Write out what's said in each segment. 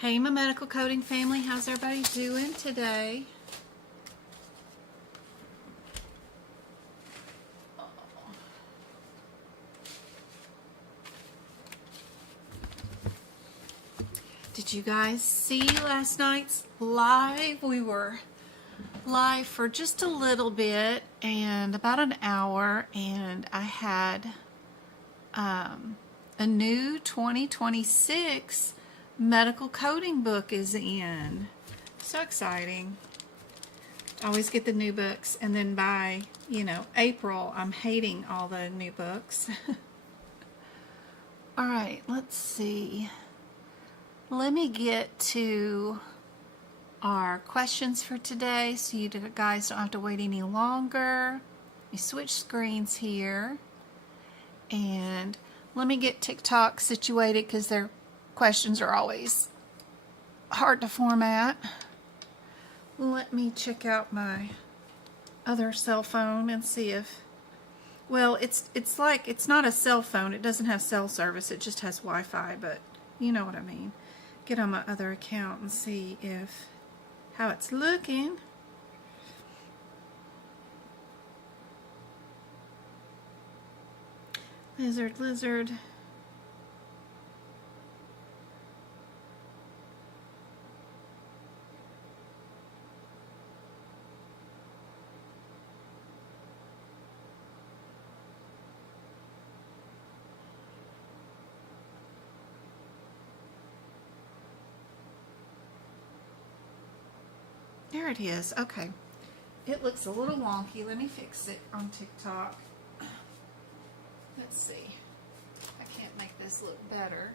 Hey, my medical coding family, how's everybody doing today? Did you guys see last night's live? We were live for just a little bit and about an hour, and I had a new 2026 medical coding book is in. So exciting. I always get the new books, and then by, April, I'm hating all the new books. All right, let's see. Let me get to our questions for today so you guys don't have to wait any longer. Let me switch screens here. And let me get TikTok situated because their questions are always hard to format. Let me check out my other cell phone and see if, well, it's not a cell phone. It doesn't have cell service. It just has Wi-Fi, but you know what I mean. Get on my other account and see how it's looking. Lizard. There it is. Okay. It looks a little wonky. Let me fix it on TikTok. Let's see. I can't make this look better.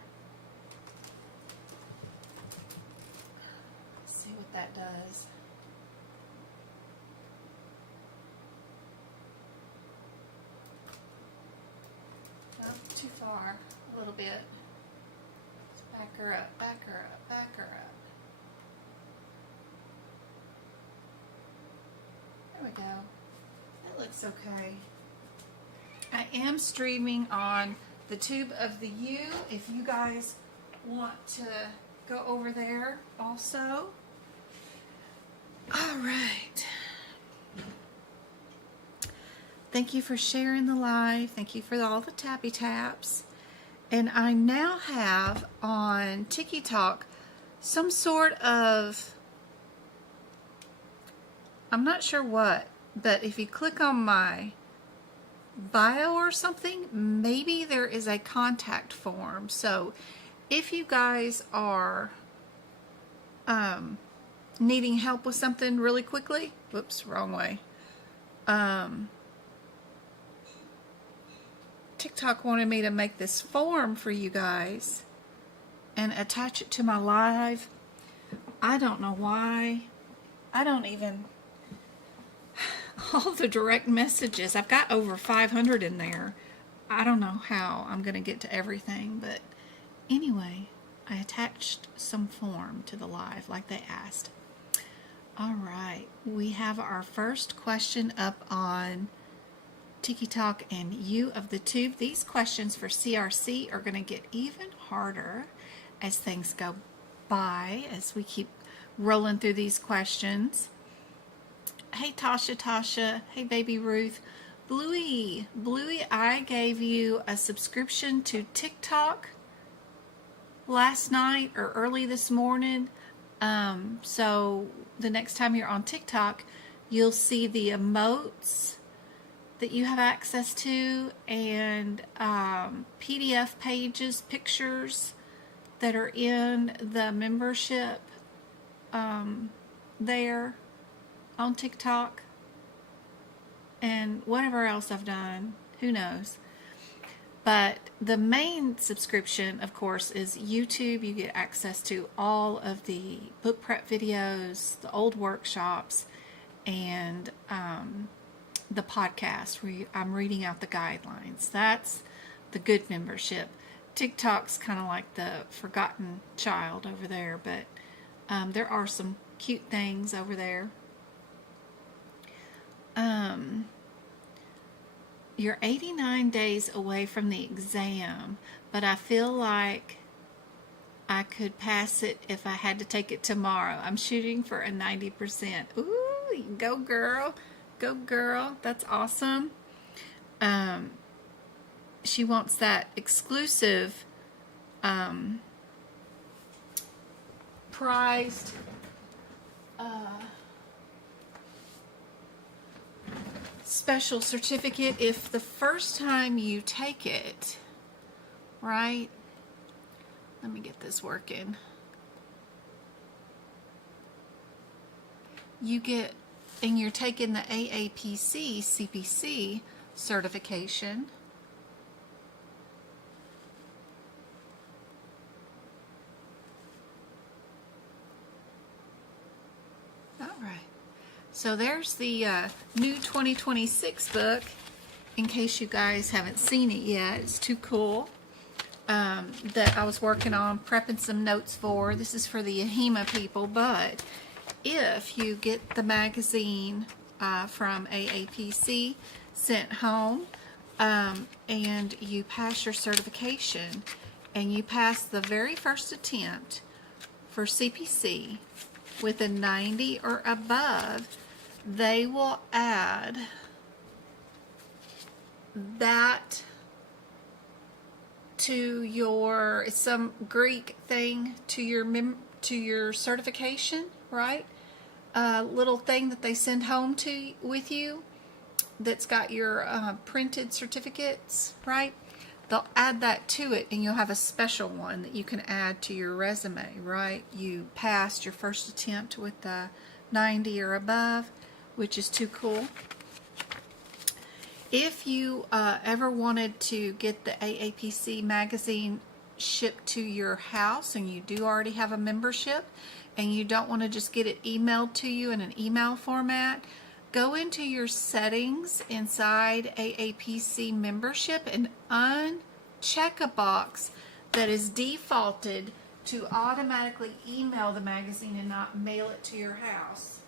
Let's see what that does. Oh, too far. A little bit. Let's back her up, back her up, back her up. There we go. That looks okay. I am streaming on the Tube of the U if you guys want to go over there also. All right. Thank you for sharing the live. Thank you for all the tappy taps. And I now have on TikTok some sort of, I'm not sure what, but if you click on my bio or something, maybe there is a contact form. So if you guys are needing help with something really quickly, whoops, wrong way. TikTok wanted me to make this form for you guys and attach it to my live. I don't know why. I don't even, all the direct messages, I've got over 500 in there. I don't know how I'm going to get to everything, but anyway, I attached some form to the live like they asked. All right, we have our first question up on TikTok and U of the Tube. These questions for CRC are going to get even harder as things go by, as we keep rolling through these questions. Hey Tasha, hey baby Ruth. Bluey, I gave you a subscription to TikTok last night or early this morning. So the next time you're on TikTok, you'll see the emotes that you have access to and PDF pages, pictures that are in the membership there on TikTok, and whatever else I've done, who knows. But the main subscription, of course, is YouTube. You get access to all of the book prep videos, the old workshops, and the podcast where I'm reading out the guidelines. That's the good membership. TikTok's kind of like the forgotten child over there, but there are some cute things over there. You're 89 days away from the exam, but I feel like I could pass it if I had to take it tomorrow. I'm shooting for a 90%. Ooh, go girl. Go girl. That's awesome. She wants that exclusive prized special certificate if the first time you take it, right? Let me get this working. You get, and you're taking the aapc CPC certification. All right. So there's the new 2026 book, in case you guys haven't seen it yet. It's too cool. That I was working on, prepping some notes for. This is for the AHIMA people, but if you get the magazine from AAPC sent home, and you pass your certification, and you pass the very first attempt for CPC with a 90 or above, they will add that to your, it's some Greek thing, to your certification, right? A little thing that they send home to with you that's got your printed certificates, right? They'll add that to it, and you'll have a special one that you can add to your resume, right? You passed your first attempt with the 90 or above, which is too cool. If you ever wanted to get the AAPC magazine shipped to your house, and you do already have a membership, and you don't want to just get it emailed to you in an email format, go into your settings inside AAPC membership and uncheck a box that is defaulted to automatically email the magazine and not mail it to your house.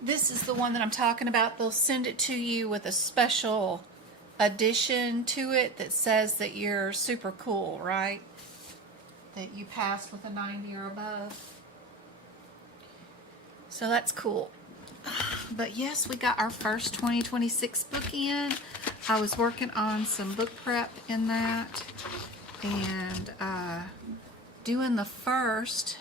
This is the one that I'm talking about. They'll send it to you with a special addition to it that says that you're super cool, right? That you passed with a 90 or above. So that's cool. But yes, we got our first 2026 book in. I was working on some book prep in that, and doing the first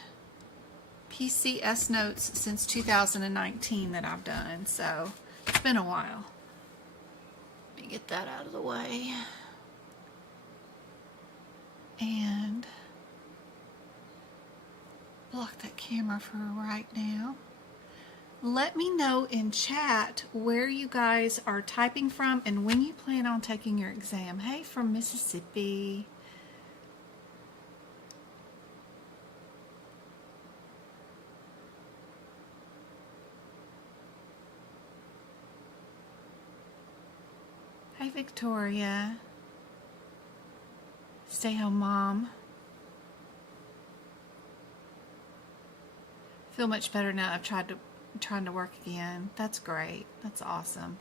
PCS notes since 2019 that I've done, so it's been a while. Let me get that out of the way. And block that camera for right now. Let me know in chat where you guys are typing from and when you plan on taking your exam. Hey, from Mississippi. Hi, Victoria. Stay home, Mom. Feel much better now. I've trying to work again. That's great. That's awesome.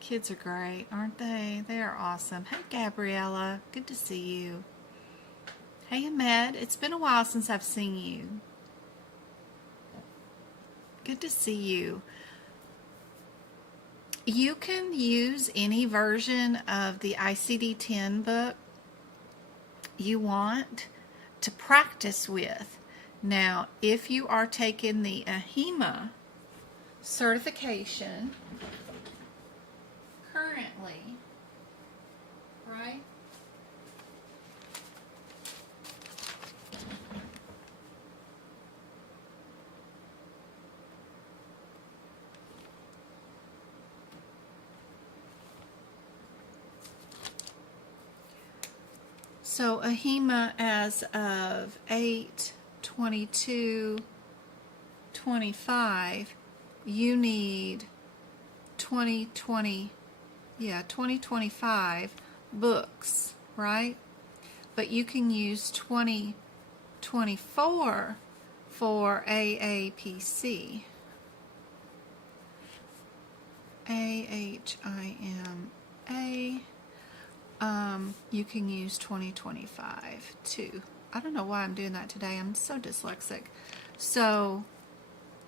Kids are great, aren't they? They are awesome. Hey, Gabriella. Good to see you. Hey, Ahmed. It's been a while since I've seen you. Good to see you. You can use any version of the ICD-10 book you want to practice with. Now, if you are taking the AHIMA certification currently, right? So AHIMA as of 8/22/20 2025, you need 2025 books, right? But you can use 2024 for AAPC. AHIMA. You can use 2025 too. I don't know why I'm doing that today. I'm so dyslexic. So,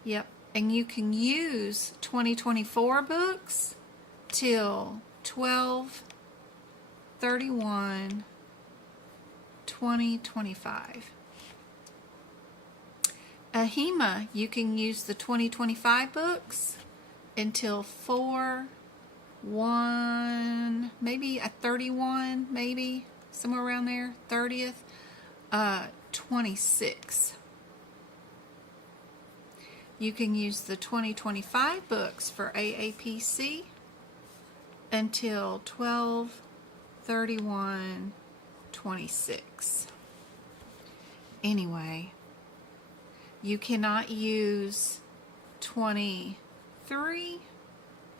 yep. And you can use 2024 books till 12/31/2025. Ahima, you can use the 2025 books until 4/1, maybe a 31, maybe somewhere around there, 30th, 26. You can use the 2025 books for AAPC until 12/31/26. Anyway, you cannot use 23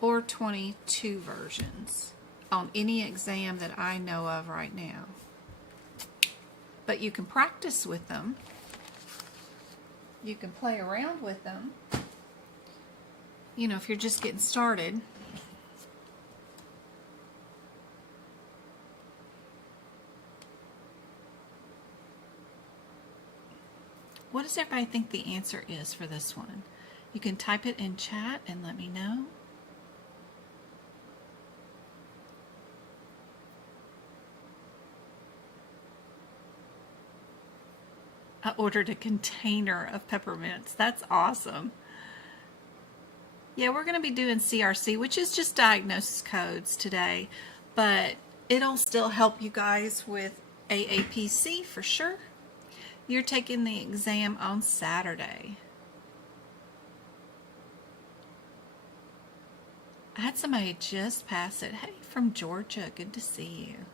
or 22 versions on any exam that I know of right now. But you can practice with them. You can play around with them. You know, if you're just getting started. What does everybody think the answer is for this one? You can type it in chat and let me know. I ordered a container of peppermints. That's awesome. Yeah, we're going to be doing CRC, which is just diagnosis codes today, but it'll still help you guys with AAPC for sure. You're taking the exam on Saturday. I had somebody just pass it. Hey, from Georgia, good to see you.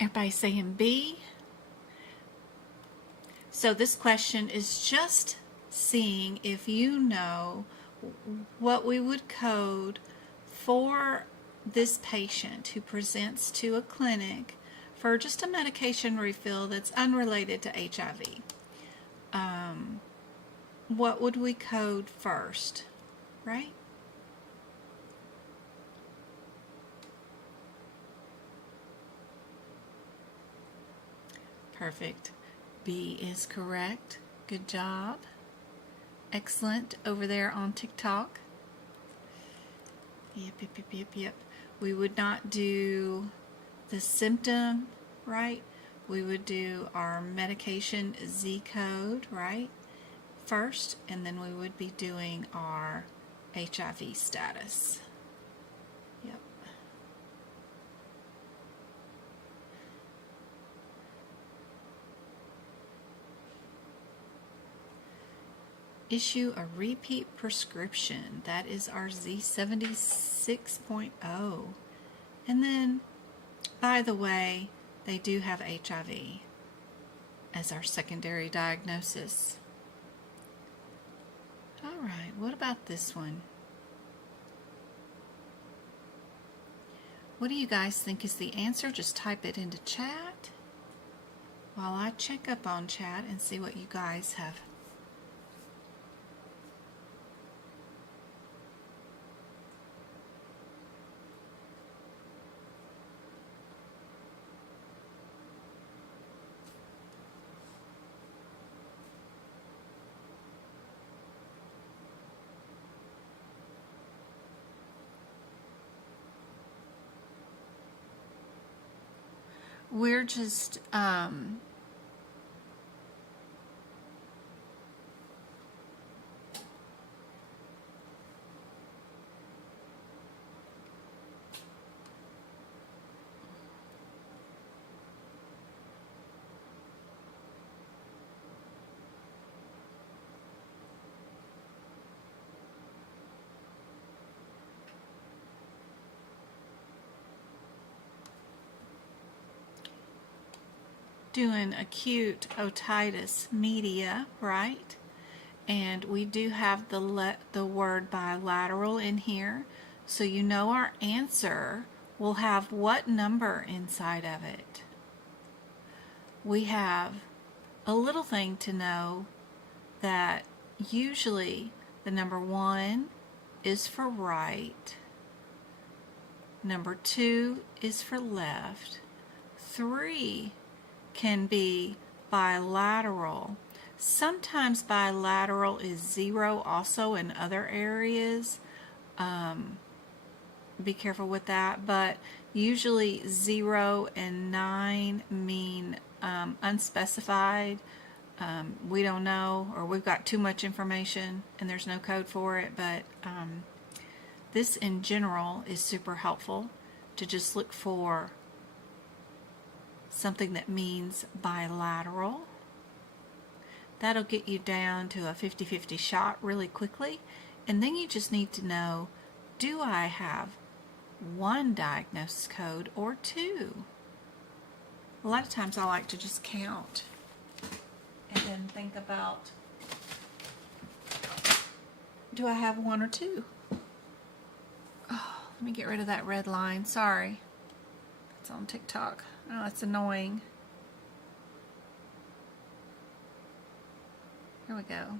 Everybody saying B. So this question is just seeing if you know what we would code for this patient who presents to a clinic for just a medication refill that's unrelated to HIV. What would we code first, right? Perfect. B is correct. Good job. Excellent over there on TikTok. Yep. We would not do the symptom, right? We would do our medication Z code, right? First, and then we would be doing our HIV status. Yep. Issue a repeat prescription. That is our Z76.0. And then, by the way, they do have HIV as our secondary diagnosis. All right, what about this one? What do you guys think is the answer? Just type it into chat while I check up on chat and see what you guys have. we're just doing acute otitis media, right? And we do have the word bilateral in here, so you know our answer will have what number inside of it. We have a little thing to know that usually the number 1 is for right, number 2 is for left, 3 can be bilateral. Sometimes bilateral is 0 also in other areas. Be careful with that, but usually 0 and 9 mean unspecified. We don't know, or we've got too much information and there's no code for it, but this in general is super helpful to just look for something that means bilateral. That'll get you down to a 50-50 shot really quickly, and then you just need to know, do I have 1 diagnosis code or 2? A lot of times I like to just count and then think about, do I have 1 or 2? Oh, let me get rid of that red line. Sorry. It's on TikTok. Oh, that's annoying. Here we go.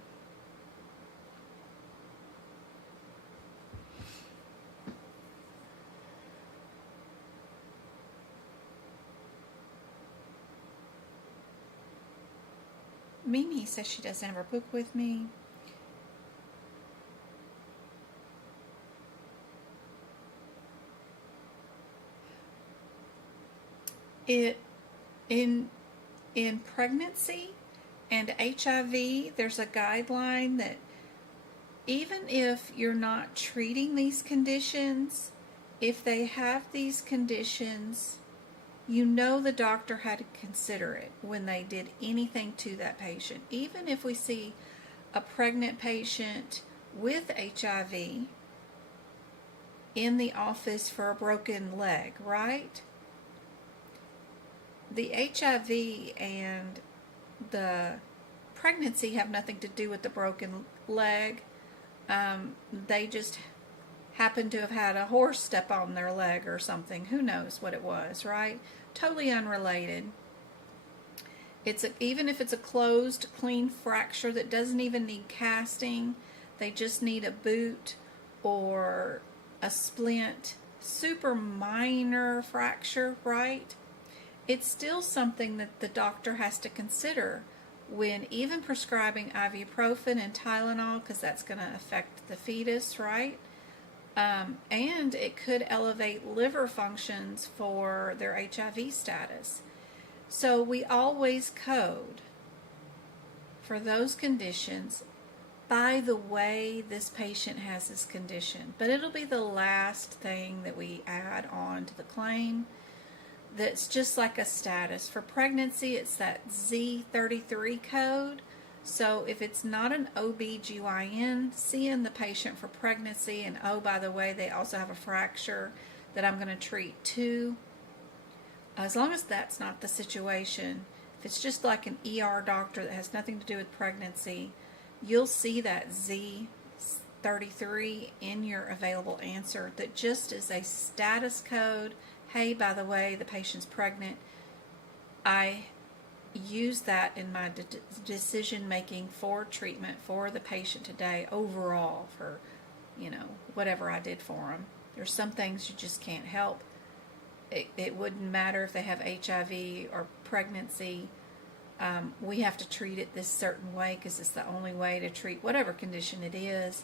Mimi says she doesn't have her book with me. In pregnancy and HIV, there's a guideline that even if you're not treating these conditions, if they have these conditions, you know the doctor had to consider it when they did anything to that patient. Even if we see a pregnant patient with HIV in the office for a broken leg, right? The HIV and the pregnancy have nothing to do with the broken leg. They just happen to have had a horse step on their leg or something. Who knows what it was, right? Totally unrelated. Even if it's a closed, clean fracture that doesn't even need casting, they just need a boot or a splint, super minor fracture, right? It's still something that the doctor has to consider when even prescribing ibuprofen and Tylenol, because that's going to affect the fetus, right? And it could elevate liver functions for their HIV status. So we always code for those conditions by the way this patient has this condition. But it'll be the last thing that we add on to the claim. That's just like a status. For pregnancy, it's that Z33 code. So if it's not an OB/GYN, seeing the patient for pregnancy, and oh, by the way, they also have a fracture that I'm going to treat too. As long as that's not the situation, if it's just like an ER doctor that has nothing to do with pregnancy, you'll see that Z33 in your available answer that just is a status code. Hey, by the way, the patient's pregnant. I use that in my decision making for treatment for the patient today overall for, whatever I did for them. There's some things you just can't help. It wouldn't matter if they have HIV or pregnancy. We have to treat it this certain way because it's the only way to treat whatever condition it is.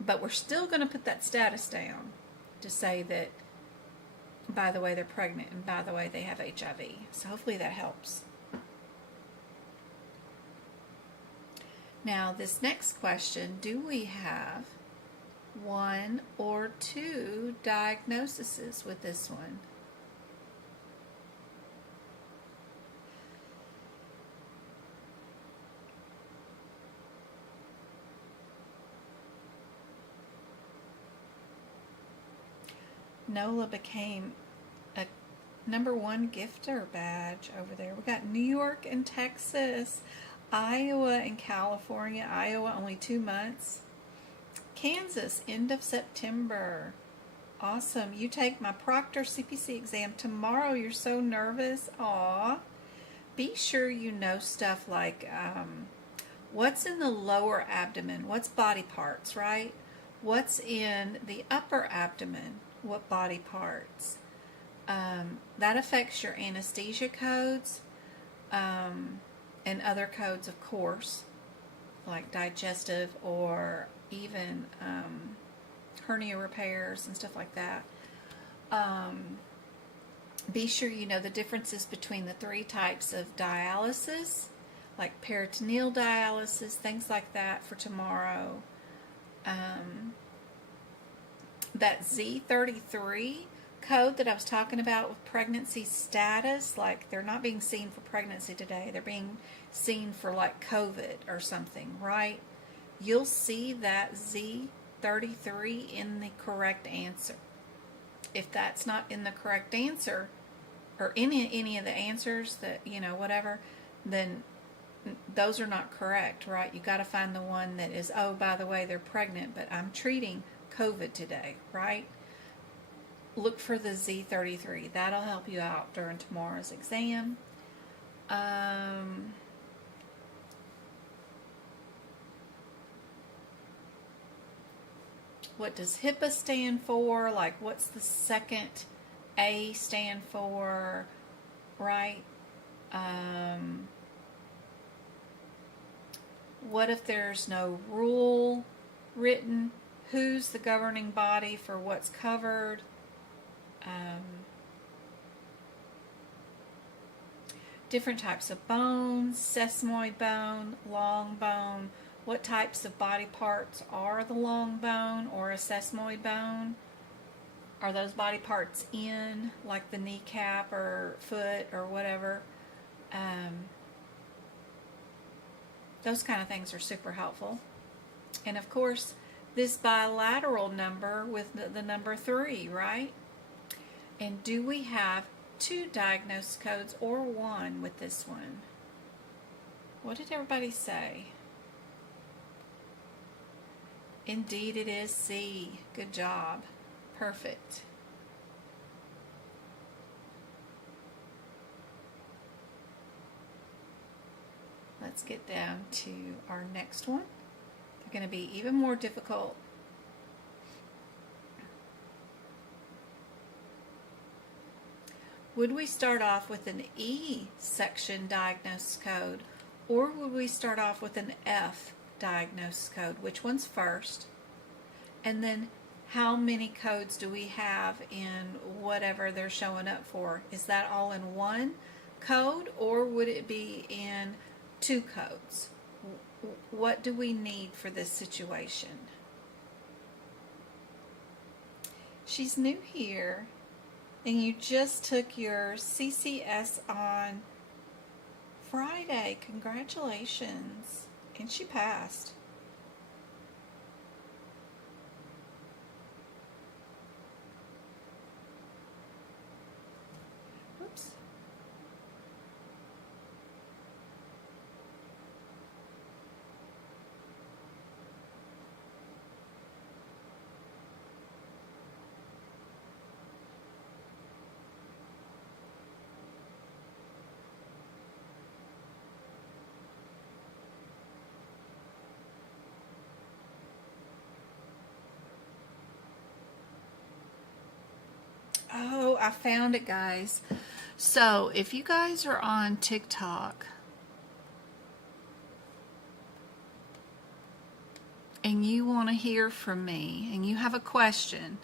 But we're still going to put that status down to say that by the way they're pregnant, and by the way they have HIV. So hopefully that helps. Now this next question, do we have 1 or 2 diagnoses with this one? NOLA became a #1 gifter badge over there. We got New York and Texas, Iowa and California. Iowa only 2 months. Kansas, end of September. Awesome. You take my Proctor CPC exam tomorrow. You're so nervous. Aw. Be sure you know stuff like what's in the lower abdomen, what's body parts, right? What's in the upper abdomen, what body parts. That affects your anesthesia codes and other codes, of course, like digestive or even hernia repairs and stuff like that. Be sure you know the differences between the 3 types of dialysis, like peritoneal dialysis, things like that for tomorrow. That Z33 code that I was talking about with pregnancy status, like they're not being seen for pregnancy today, they're being seen for like COVID or something, right? You'll see that Z33 in the correct answer. If that's not in the correct answer, or any of the answers that, you know, whatever, then those are not correct, right? You got to find the one that is, oh, by the way, they're pregnant, but I'm treating COVID today, right? Look for the Z33. That'll help you out during tomorrow's exam. What does HIPAA stand for? Like, what's the second A stand for, right? What if there's no rule written? Who's the governing body for what's covered? Different types of bones, sesamoid bone, long bone. What types of body parts are the long bone or a sesamoid bone? Are those body parts in, like the kneecap or foot or whatever? Those kind of things are super helpful. And of course, this bilateral number with the number 3, right? And do we have 2 diagnosis codes or 1 with this one? What did everybody say? Indeed, it is C. Good job. Perfect. Let's get down to our next one. They're going to be even more difficult. Would we start off with an E section diagnosis code, or would we start off with an F diagnosis code? Which one's first? And then how many codes do we have in whatever they're showing up for? Is that all in one code, or would it be in 2 codes? What do we need for this situation? She's new here, and you just took your CCS on Friday. Congratulations. And she passed. Oops. Oh, I found it, guys. So, if you guys are on TikTok and you want to hear from me and you have a question,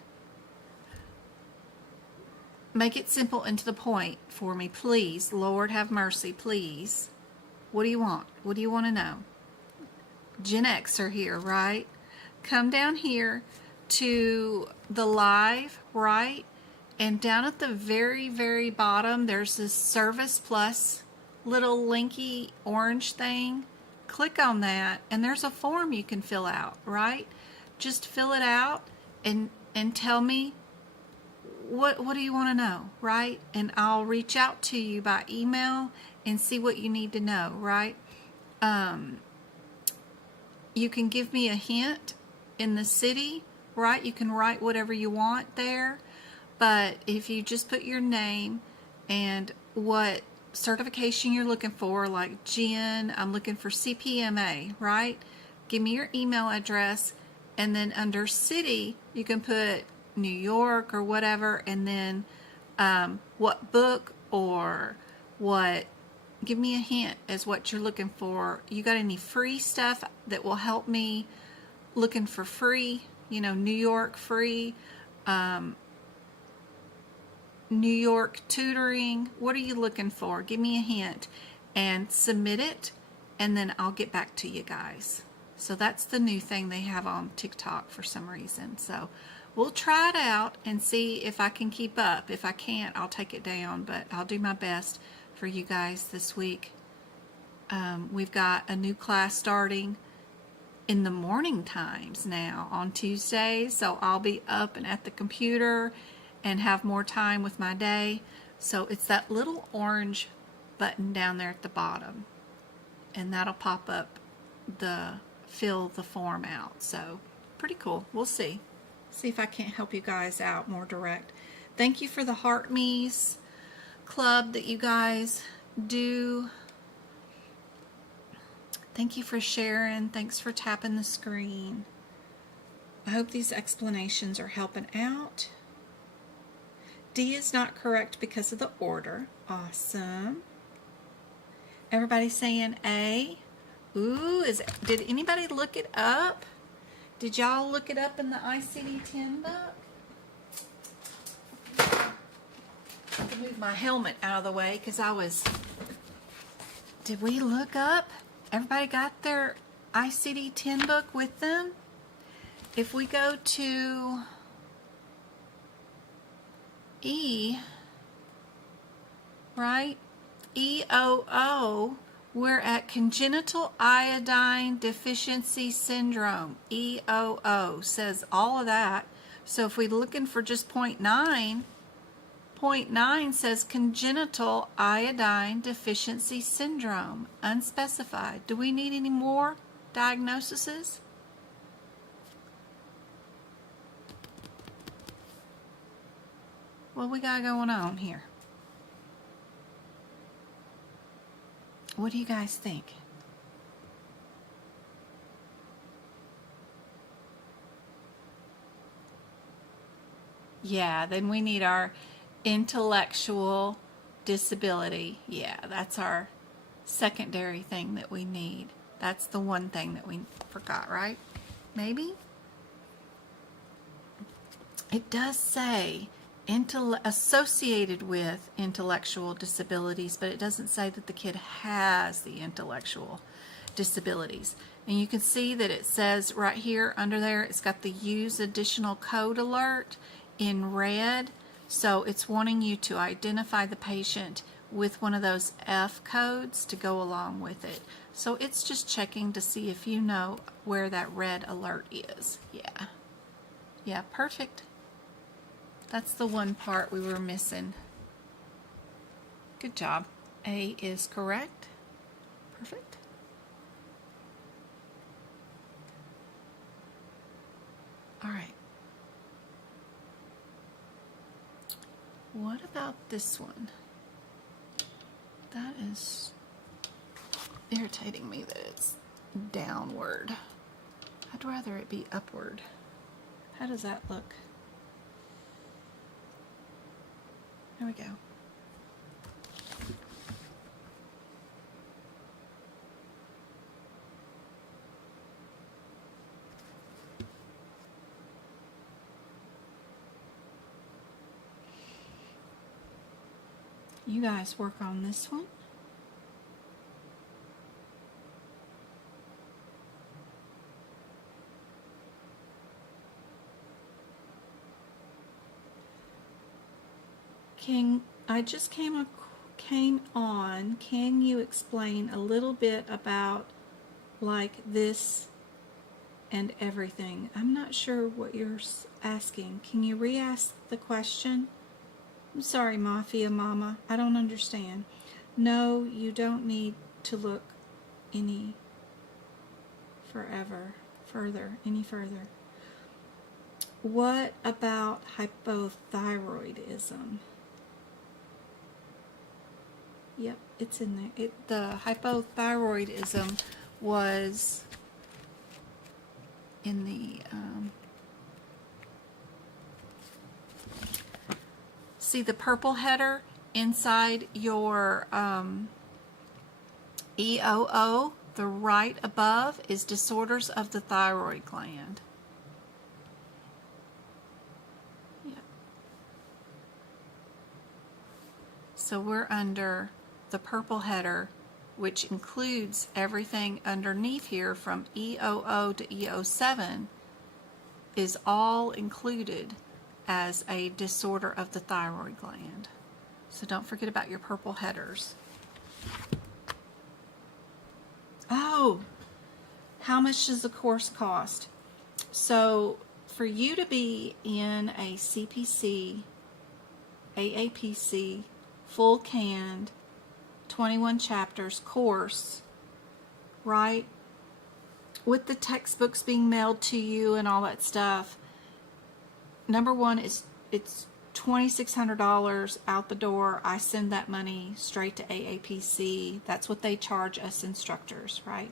Make it simple and to the point for me, please. Lord have mercy, please. What do you want? What do you want to know? Gen X are here, right? Come down here to the live, right? And down at the very, very bottom, there's this Service Plus little linky orange thing. Click on that, and there's a form you can fill out, right? Just fill it out and tell me what do you want to know, right? And I'll reach out to you by email and see what you need to know, right? You can give me a hint in the city, right? You can write whatever you want there, but if you just put your name and what certification you're looking for, like Jen, I'm looking for CPMA, right? Give me your email address, and then under city, you can put New York or whatever, and then what book or what, give me a hint as what you're looking for. You got any free stuff that will help me looking for free, you know, New York free, New York tutoring? What are you looking for? Give me a hint and submit it, and then I'll get back to you guys. So that's the new thing they have on TikTok for some reason. So we'll try it out and see if I can keep up. If I can't, I'll take it down, but I'll do my best for you guys this week. We've got a new class starting in the morning times now on Tuesdays, so I'll be up and at the computer and have more time with my day. So it's that little orange button down there at the bottom, and that'll pop up the fill the form out. So pretty cool. We'll see if I can't help you guys out more direct. Thank you for the Heart Me's club that you guys do. Thank you for sharing. Thanks for tapping the screen. I hope these explanations are helping out. D is not correct because of the order. Awesome. Everybody saying A. Ooh, did anybody look it up? Did y'all look it up in the ICD-10 book? I can move my helmet out of the way because did we look up? Everybody got their ICD-10 book with them? If we go to E, right? EOO, we're at congenital iodine deficiency syndrome. EOO says all of that. So if we're looking for just point 9 says congenital iodine deficiency syndrome, unspecified. Do we need any more diagnoses? What we got going on here? What do you guys think? Yeah, then we need our intellectual disability. Yeah, that's our secondary thing that we need. That's the one thing that we forgot, right? Maybe? It does say associated with intellectual disabilities, but it doesn't say that the kid has the intellectual disabilities. And you can see that it says right here under there, it's got the use additional code alert in red. So it's wanting you to identify the patient with one of those F codes to go along with it. So it's just checking to see if you know where that red alert is. Yeah. Yeah, perfect. That's the one part we were missing. Good job. A is correct. Perfect. All right. What about this one? That is irritating me that it's downward. I'd rather it be upward. How does that look? There we go. You guys work on this one. I just came on. Can you explain a little bit about like this and everything? I'm not sure what you're asking. Can you re-ask the question? I'm sorry, Mafia Mama. I don't understand. No, you don't need to look any further. What about hypothyroidism? Yep, it's in there. The hypothyroidism was in the see the purple header inside your EOO, the right above is disorders of the thyroid gland. Yep. So we're under the purple header, which includes everything underneath here from EOO to EO7 is all included as a disorder of the thyroid gland. So don't forget about your purple headers. Oh, how much does the course cost? So for you to be in a CPC, AAPC, full canned, 21 chapters course, right, with the textbooks being mailed to you and all that stuff, number one is it's $2,600 out the door. I send that money straight to AAPC. That's what they charge us instructors, right?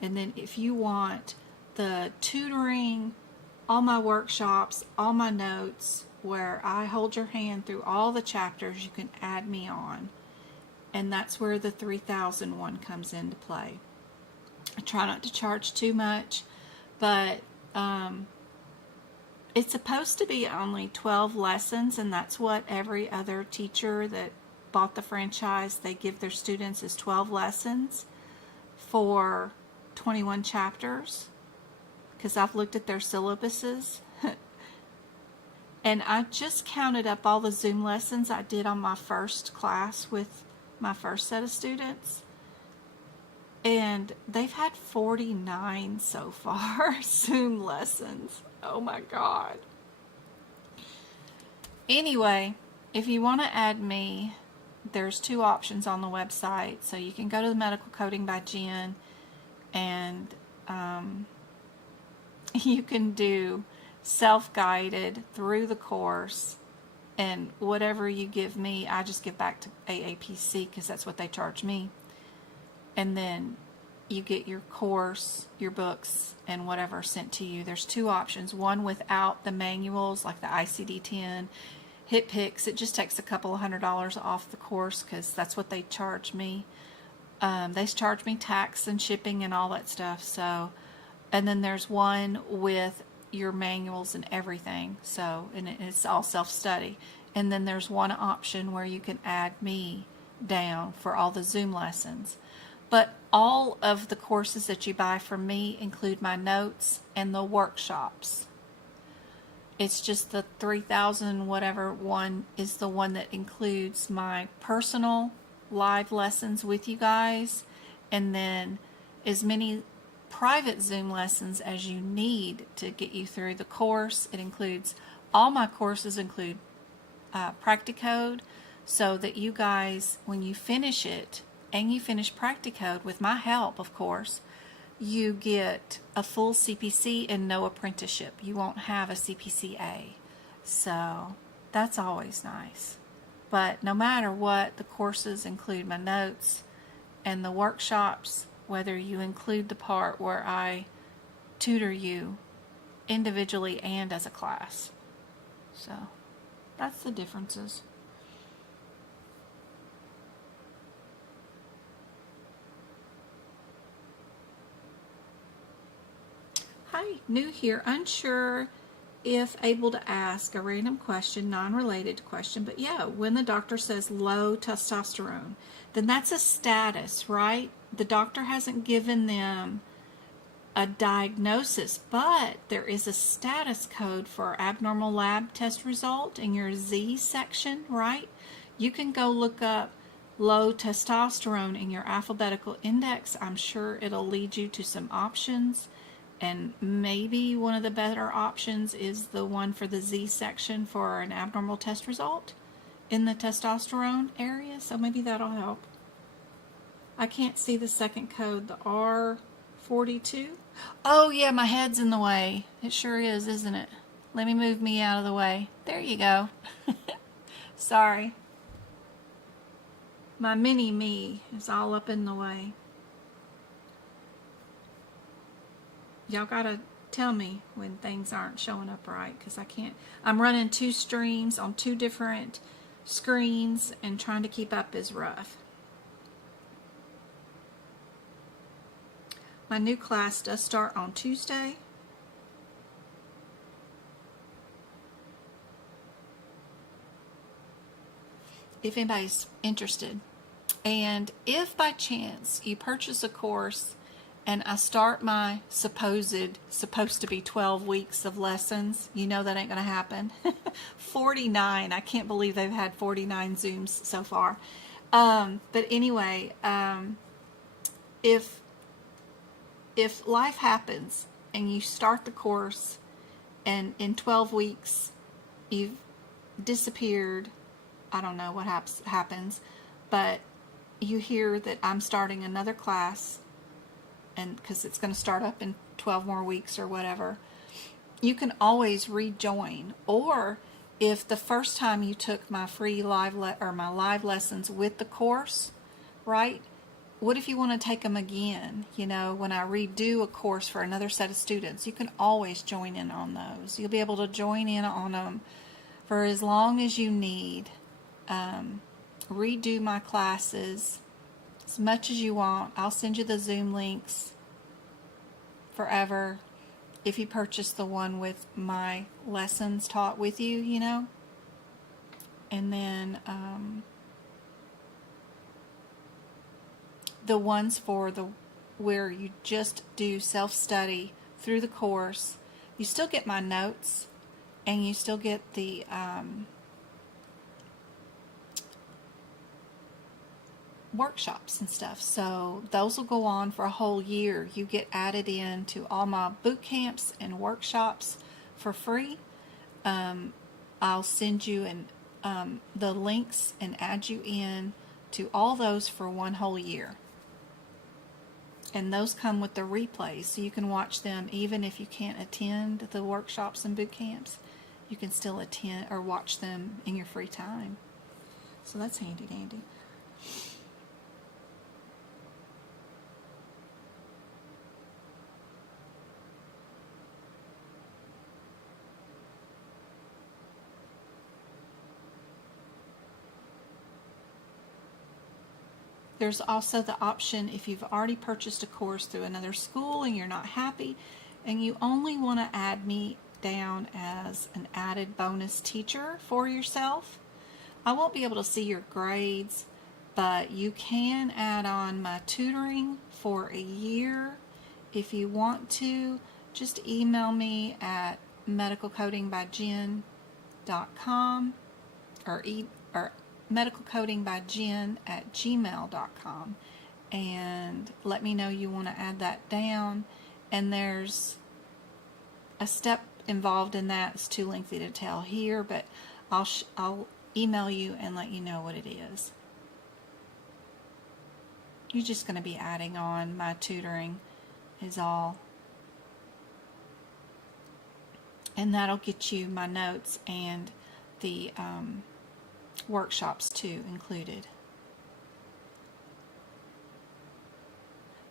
And then if you want the tutoring, all my workshops, all my notes, where I hold your hand through all the chapters, you can add me on. And that's where the 3,000 one comes into play. I try not to charge too much, but it's supposed to be only 12 lessons, and that's what every other teacher that bought the franchise, they give their students is 12 lessons for 21 chapters, because I've looked at their syllabuses. And I just counted up all the Zoom lessons I did on my first class with my first set of students, and they've had 49 so far Zoom lessons. Oh my God. Anyway, if you want to add me, there's two options on the website. So you can go to the Medical Coding by Jen, and you can do self-guided through the course, and whatever you give me, I just give back to AAPC because that's what they charge me. And then you get your course, your books, and whatever sent to you. There's two options. One without the manuals, like the ICD-10, HitPix. It just takes a couple of $100 off the course because that's what they charge me. They charge me tax and shipping and all that stuff. So, and then there's one with your manuals and everything, so, and it's all self-study. And then there's one option where you can add me down for all the Zoom lessons. But all of the courses that you buy from me include my notes and the workshops. It's just the 3,000 whatever one is the one that includes my personal live lessons with you guys, and then as many private Zoom lessons as you need to get you through the course. It includes, all my courses include Practicode, so that you guys, when you finish it, and you finish Practicode with my help, of course, you get a full CPC and no apprenticeship. You won't have a CPCA. So that's always nice. But no matter what, the courses include my notes and the workshops, whether you include the part where I tutor you individually and as a class. So that's the differences. Hi, new here, unsure if able to ask a random question, non-related question, but yeah, when the doctor says low testosterone, then that's a status, right? The doctor hasn't given them a diagnosis, but there is a status code for abnormal lab test result in your Z section, right? You can go look up low testosterone in your alphabetical index. I'm sure it'll lead you to some options, and maybe one of the better options is the one for the Z section for an abnormal test result in the testosterone area, so maybe that'll help. I can't see the second code, the R42. Oh yeah, my head's in the way. It sure is, isn't it? Let me move me out of the way. There you go. Sorry. My mini me is all up in the way. Y'all gotta tell me when things aren't showing up right, because I can't. I'm running 2 streams on 2 different screens, and trying to keep up is rough. My new class does start on Tuesday. If anybody's interested. And if by chance you purchase a course and I start my supposed to be 12 weeks of lessons, you know that ain't going to happen. 49. I can't believe they've had 49 Zooms so far. But anyway, if life happens and you start the course and in 12 weeks you've disappeared, I don't know what happens, but you hear that I'm starting another class, and because it's going to start up in 12 more weeks or whatever, you can always rejoin. Or if the first time you took my free live lessons with the course, right? What if you want to take them again? You know, when I redo a course for another set of students, you can always join in on those. You'll be able to join in on them for as long as you need. Redo my classes as much as you want. I'll send you the Zoom links forever if you purchase the one with my lessons taught with you, you know. And then the ones for where you just do self-study through the course, you still get my notes, and you still get the workshops and stuff. So those will go on for a whole year. You get added in to all my boot camps and workshops for free. I'll send you the links and add you in to all those for one whole year. And those come with the replays, so you can watch them even if you can't attend the workshops and boot camps. You can still attend or watch them in your free time. So that's handy dandy. There's also the option if you've already purchased a course through another school and you're not happy and you only want to add me down as an added bonus teacher for yourself. I won't be able to see your grades, but you can add on my tutoring for a year if you want to. Just email me at medicalcodingbyjen.com or medicalcodingbyjen@gmail.com, and let me know you want to add that down. And there's a step involved in that. It's too lengthy to tell here, but I'll email you and let you know what it is. You're just going to be adding on my tutoring is all. And that'll get you my notes and the workshops too included.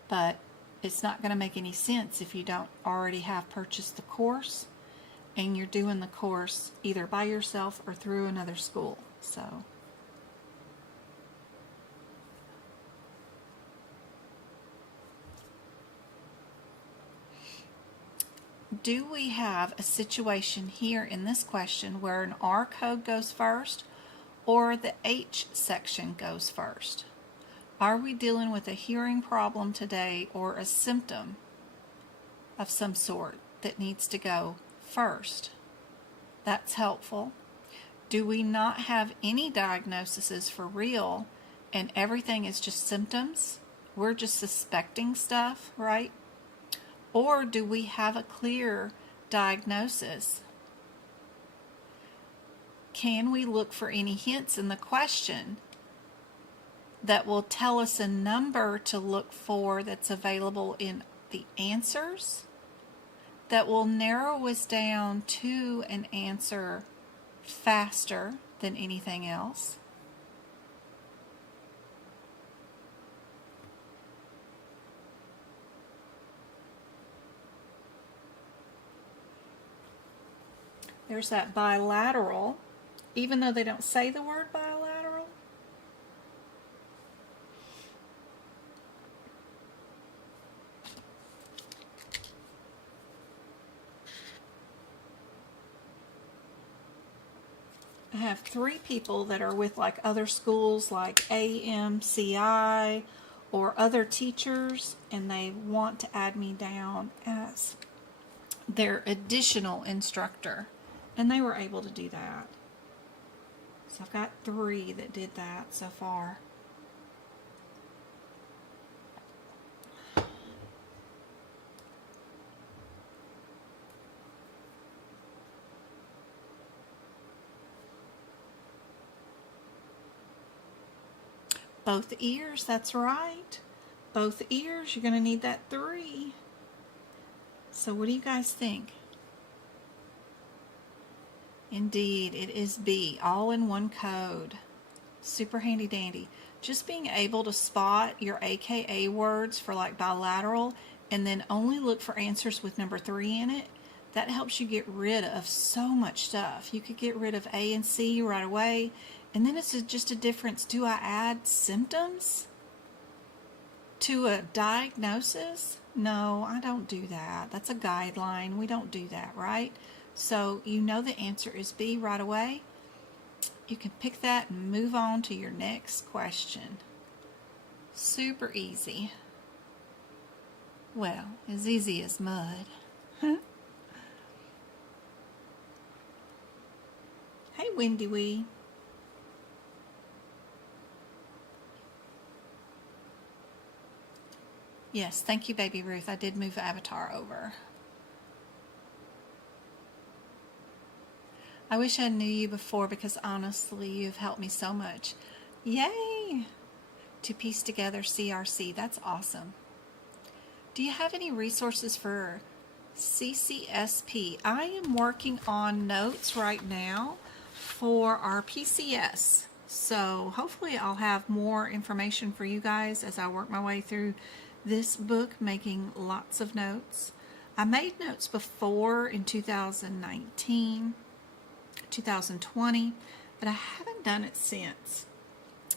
But it's not going to make any sense if you don't already have purchased the course and you're doing the course either by yourself or through another school. So do we have a situation here in this question where an R code goes first or the H section goes first? Are we dealing with a hearing problem today or a symptom of some sort that needs to go first? That's helpful. Do we not have any diagnoses for real and everything is just symptoms? We're just suspecting stuff, right? Or do we have a clear diagnosis? Can we look for any hints in the question that will tell us a number to look for that's available in the answers that will narrow us down to an answer faster than anything else? There's that bilateral, even though they don't say the word bilateral. I have 3 people that are with like other schools like AMCI or other teachers, and they want to add me down as their additional instructor. And they were able to do that. So I've got 3 that did that so far. Both ears, that's right. Both ears, you're going to need that 3. So what do you guys think? Indeed, it is B, all in one code. Super handy dandy. Just being able to spot your AKA words for like bilateral and then only look for answers with number 3 in it, that helps you get rid of so much stuff. You could get rid of A and C right away, and then it's just a difference. Do I add symptoms to a diagnosis? No, I don't do that. That's a guideline. We don't do that, right? So you know the answer is B right away. You can pick that and move on to your next question. Super easy. Well, as easy as mud. Hey, Windy Wee. Yes, thank you, Baby Ruth. I did move Avatar over. I wish I knew you before because honestly, you've helped me so much. Yay! To piece together CRC. That's awesome. Do you have any resources for CCSP? I am working on notes right now for our PCS. So hopefully I'll have more information for you guys as I work my way through this book, making lots of notes. I made notes before in 2019. 2020, but I haven't done it since.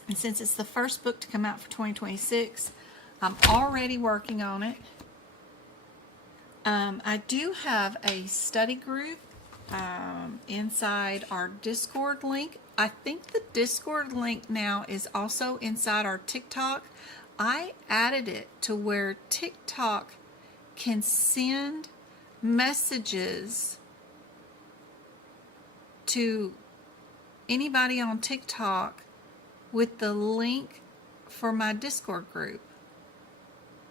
And since it's the first book to come out for 2026, I'm already working on it. I do have a study group inside our Discord link. I think the Discord link now is also inside our TikTok. I added it to where TikTok can send messages to anybody on TikTok with the link for my Discord group,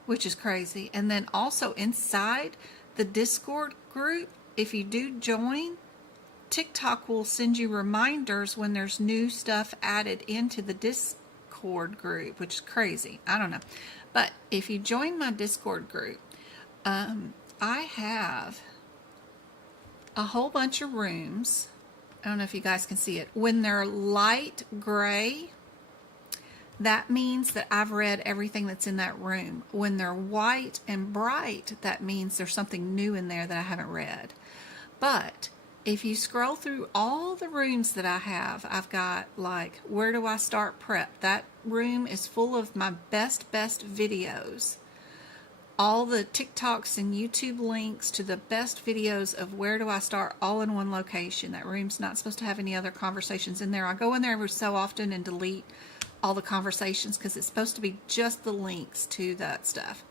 which is crazy. And then also inside the Discord group, if you do join, TikTok will send you reminders when there's new stuff added into the Discord group, which is crazy. I don't know. But if you join my Discord group, I have a whole bunch of rooms. I don't know if you guys can see it. When they're light gray, that means that I've read everything that's in that room. When they're white and bright, that means there's something new in there that I haven't read. But if you scroll through all the rooms that I have, I've got like, where do I start prep? That room is full of my best videos. all the TikToks and YouTube links to the best videos of where do I start, all in one location. That room's not supposed to have any other conversations in there. I go in there every so often and delete all the conversations because it's supposed to be just the links to that stuff.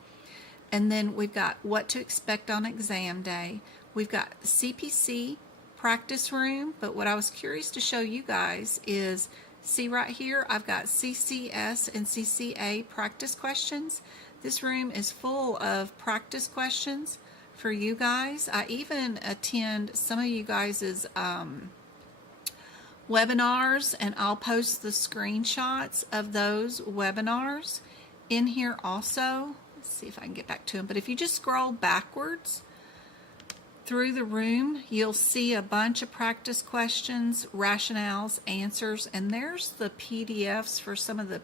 And then we've got what to expect on exam day. We've got CPC practice room, but what I was curious to show you guys is, see right here, I've got CCS and CCA practice questions. This room is full of practice questions for you guys. I even attend some of you guys' webinars, and I'll post the screenshots of those webinars in here also. Let's see if I can get back to them. But if you just scroll backwards through the room, you'll see a bunch of practice questions, rationales, answers, and there's the PDFs for some of the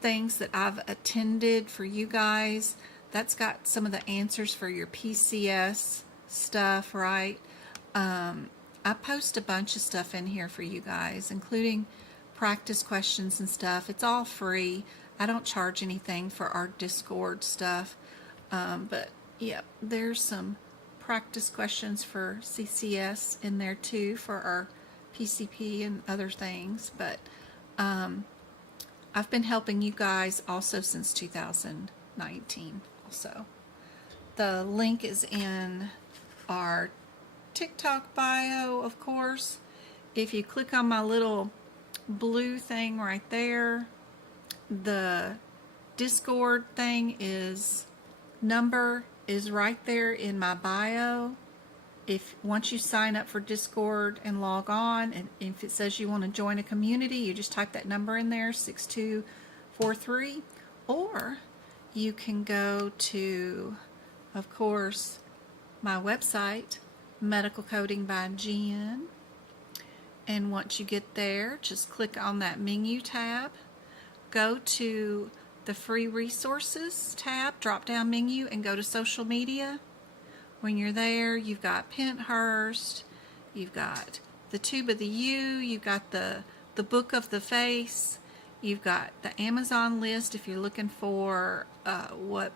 things that I've attended for you guys. That's got some of the answers for your PCS stuff, right? I post a bunch of stuff in here for you guys, including practice questions and stuff. It's all free. I don't charge anything for our Discord stuff. But yeah, there's some practice questions for CCS in there too for our PCP and other things. But I've been helping you guys also since 2019 also. The link is in our TikTok bio, of course. If you click on my little blue thing right there, the Discord thing number is right there in my bio. Once you sign up for Discord and log on, and if it says you want to join a community, you just type that number in there, 6243, or you can go to, of course, my website, Medical Coding by Jen, and once you get there, just click on that menu tab, go to the free resources tab, drop down menu, and go to social media. When you're there, you've got Penthurst, you've got the Tube of the U, you've got the Book of the Face, you've got the Amazon list if you're looking for what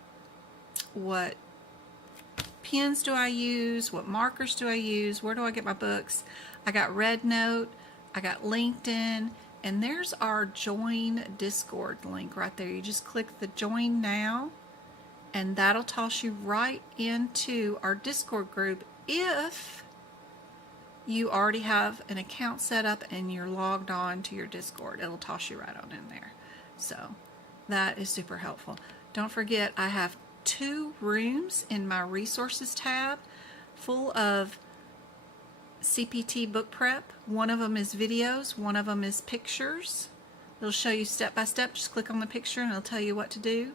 pens do I use, what markers do I use, where do I get my books. I got Red Note, I got LinkedIn, and there's our Join Discord link right there. You just click the Join Now, and that'll toss you right into our Discord group if you already have an account set up and you're logged on to your Discord. It'll toss you right on in there. So that is super helpful. Don't forget, I have 2 rooms in my resources tab full of CPT book prep. One of them is videos, one of them is pictures. It'll show you step by step. Just click on the picture and it'll tell you what to do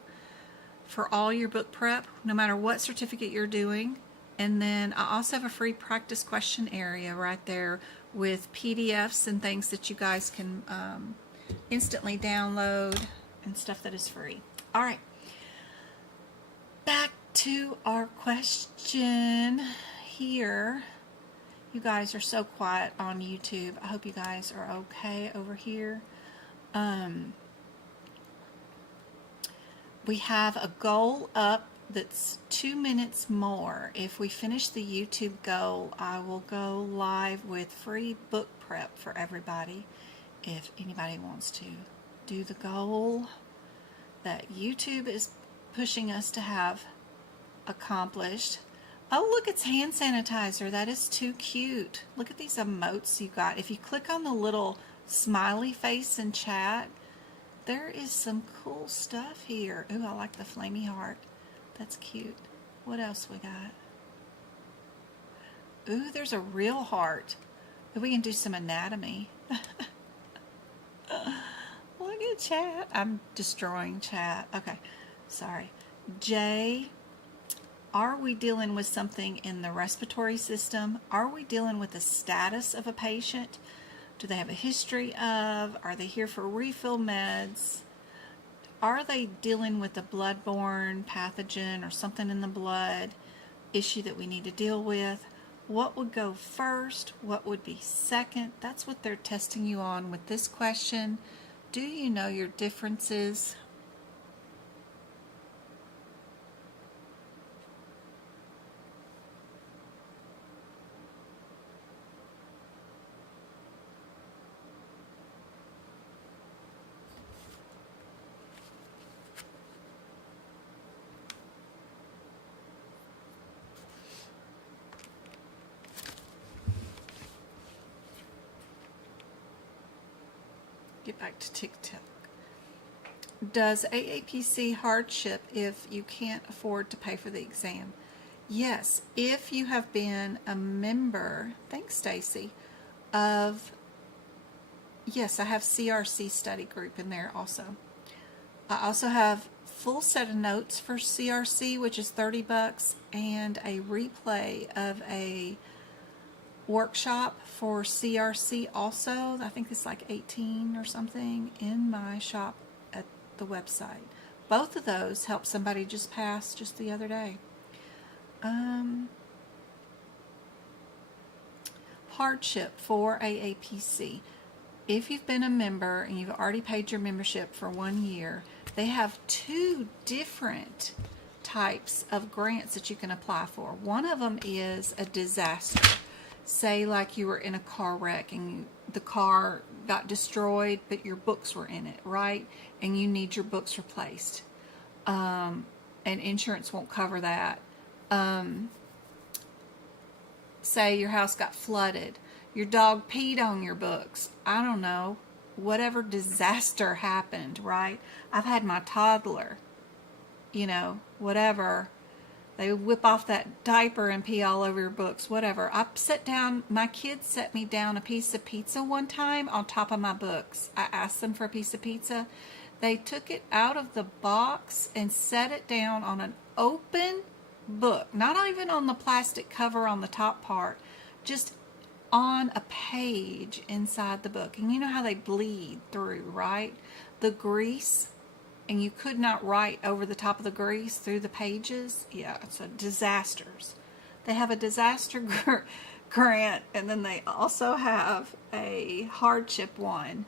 for all your book prep, no matter what certificate you're doing. And then I also have a free practice question area right there with PDFs and things that you guys can instantly download and stuff that is free. All right, back to our question here. You guys are so quiet on YouTube. I hope you guys are okay over here. We have a goal up that's 2 minutes more. If we finish the YouTube goal, I will go live with free book prep for everybody. If anybody wants to do the goal that YouTube is pushing us to have accomplished. Oh, look, it's hand sanitizer. That is too cute. Look at these emotes you got. If you click on the little smiley face in chat, there is some cool stuff here. Ooh, I like the flamey heart. That's cute. What else we got? Ooh, there's a real heart. Ooh, we can do some anatomy. Look at chat. I'm destroying chat. Okay, sorry. Jay, are we dealing with something in the respiratory system? Are we dealing with the status of a patient? Do they have a history of? Are they here for refill meds? Are they dealing with a bloodborne pathogen or something in the blood issue that we need to deal with? What would go first? What would be second? That's what they're testing you on with this question. Do you know your differences? get back to TikTok. Does AAPC hardship if you can't afford to pay for the exam? Yes, if you have been a member, thanks Stacy, of, yes, I have CRC study group in there also. I also have full set of notes for CRC, which is $30, and a replay of a workshop for CRC also. I think it's like 18 or something in my shop at the website. Both of those helped somebody just pass just the other day. Hardship for AAPC. If you've been a member and you've already paid your membership for 1 year, they have 2 different types of grants that you can apply for. One of them is a disaster. Say like you were in a car wreck and the car got destroyed, but your books were in it, right? And you need your books replaced. And insurance won't cover that. Say your house got flooded. Your dog peed on your books. I don't know. Whatever disaster happened, right? I've had my toddler, whatever. They would whip off that diaper and pee all over your books, whatever. My kids set me down a piece of pizza one time on top of my books. I asked them for a piece of pizza. They took it out of the box and set it down on an open book. Not even on the plastic cover on the top part. Just on a page inside the book. And you know how they bleed through, right? The grease. And you could not write over the top of the grease through the pages. Yeah, it's disasters. They have a disaster grant, and then they also have a hardship one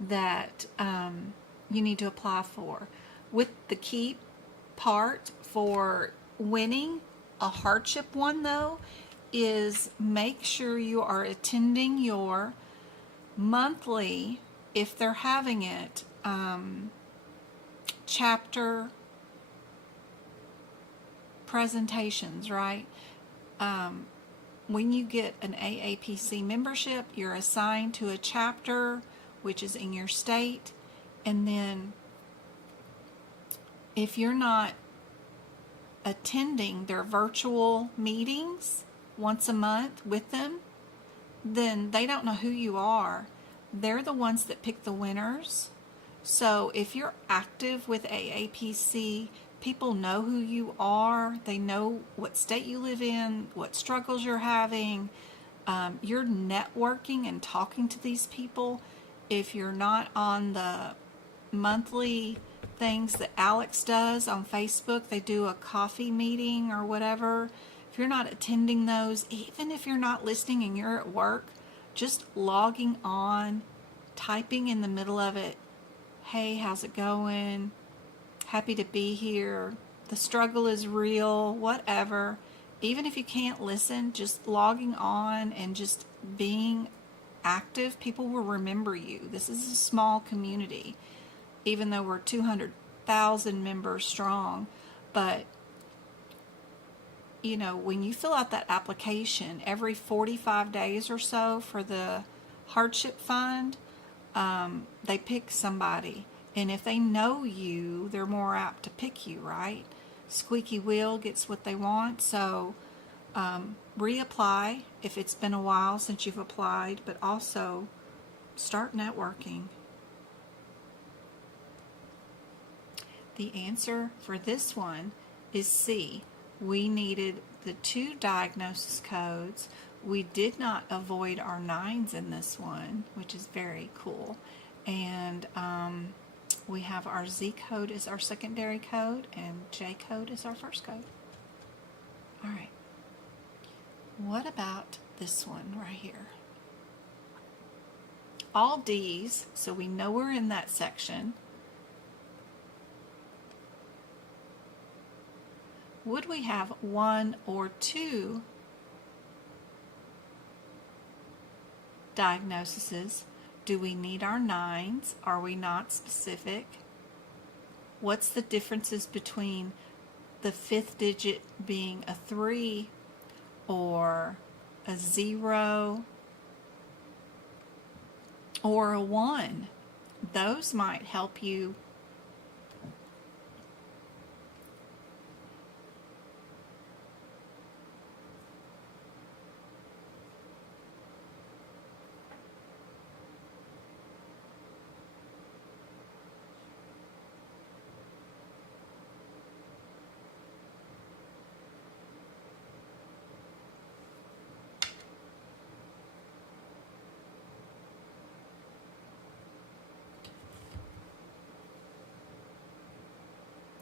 that you need to apply for. With the key part for winning a hardship one, though, is make sure you are attending your monthly, if they're having it, chapter presentations, right? When you get an AAPC membership, you're assigned to a chapter, which is in your state, and then if you're not attending their virtual meetings once a month with them, then they don't know who you are. They're the ones that pick the winners. So if you're active with AAPC, people know who you are. They know what state you live in, what struggles you're having. You're networking and talking to these people. If you're not on the monthly things that Alex does on Facebook, they do a coffee meeting or whatever. If you're not attending those, even if you're not listening and you're at work, just logging on, typing in the middle of it, hey, how's it going? Happy to be here. The struggle is real, whatever. Even if you can't listen, just logging on and just being active, people will remember you. This is a small community, even though we're 200,000 members strong. But, when you fill out that application every 45 days or so for the hardship fund, they pick somebody. And if they know you, they're more apt to pick you, right? Squeaky wheel gets what they want. So reapply if it's been a while since you've applied, but also start networking. The answer for this one is C. We needed the 2 diagnosis codes. We did not avoid our 9s in this one, which is very cool. And we have our Z code is our secondary code, and J code is our first code. All right. What about this one right here? All D's, so we know we're in that section. Would we have 1 or 2 diagnoses? Do we need our 9s? Are we not specific? What's the differences between the 5th digit being a 3 or a 0 or a 1? those might help you.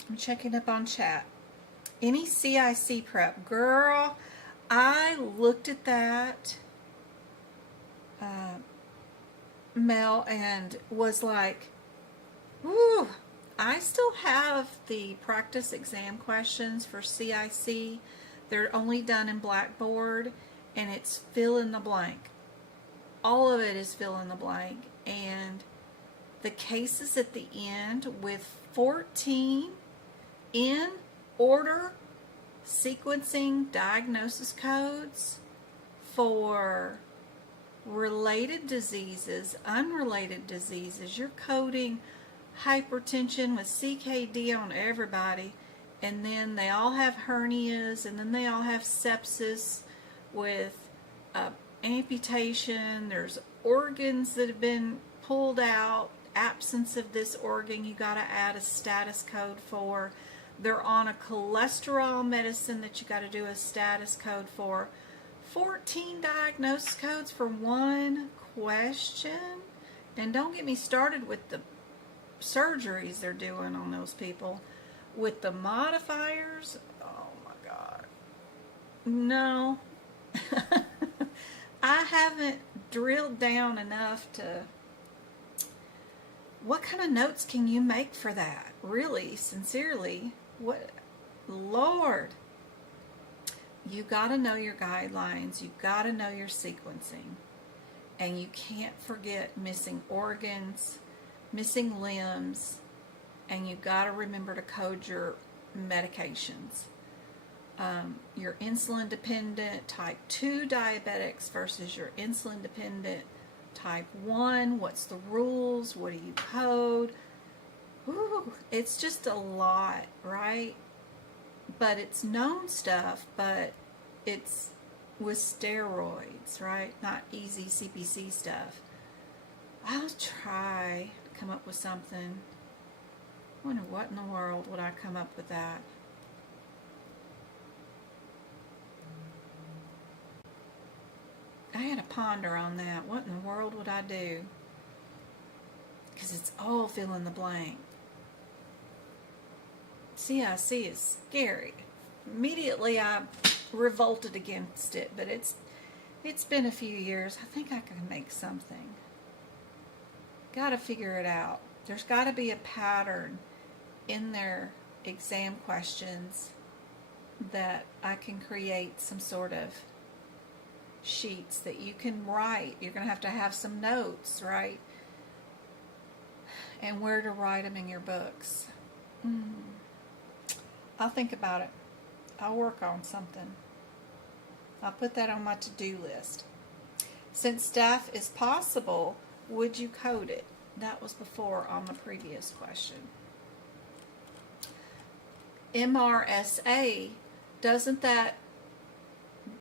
I'm checking up on chat. Any CIC prep? Girl, I looked at that, Mel, and was like, whew, I still have the practice exam questions for CIC. They're only done in Blackboard, and it's fill in the blank. All of it is fill in the blank. And the cases at the end with 14 in order sequencing diagnosis codes for related diseases, unrelated diseases. You're coding hypertension with CKD on everybody, and then they all have hernias, and then they all have sepsis with amputation. There's organs that have been pulled out, absence of this organ you got to add a status code for. They're on a cholesterol medicine that you got to do a status code for. 14 diagnosis codes for one question. And don't get me started with the surgeries they're doing on those people. With the modifiers, oh my God. No. I haven't drilled down enough to... What kind of notes can you make for that? Really, sincerely, what, Lord, you got to know your guidelines. You got to know your sequencing, and you can't forget missing organs, missing limbs, and you got to remember to code your medications. Your insulin dependent type 2 diabetics versus your insulin dependent type 1, what's the rules, what do you code? Ooh, it's just a lot, right? But it's known stuff, but it's with steroids, right? Not easy CPC stuff. I'll try to come up with something. I wonder what in the world would I come up with that? I had to ponder on that. What in the world would I do? Because it's all fill in the blank. CIC is scary. Immediately I revolted against it, but it's been a few years. I think I can make something. Got to figure it out. There's got to be a pattern in their exam questions that I can create some sort of sheets that you can write. You're going to have some notes, right? And where to write them in your books. I'll think about it. I'll work on something. I'll put that on my to-do list. Since staff is possible, would you code it? That was before on the previous question. MRSA, doesn't that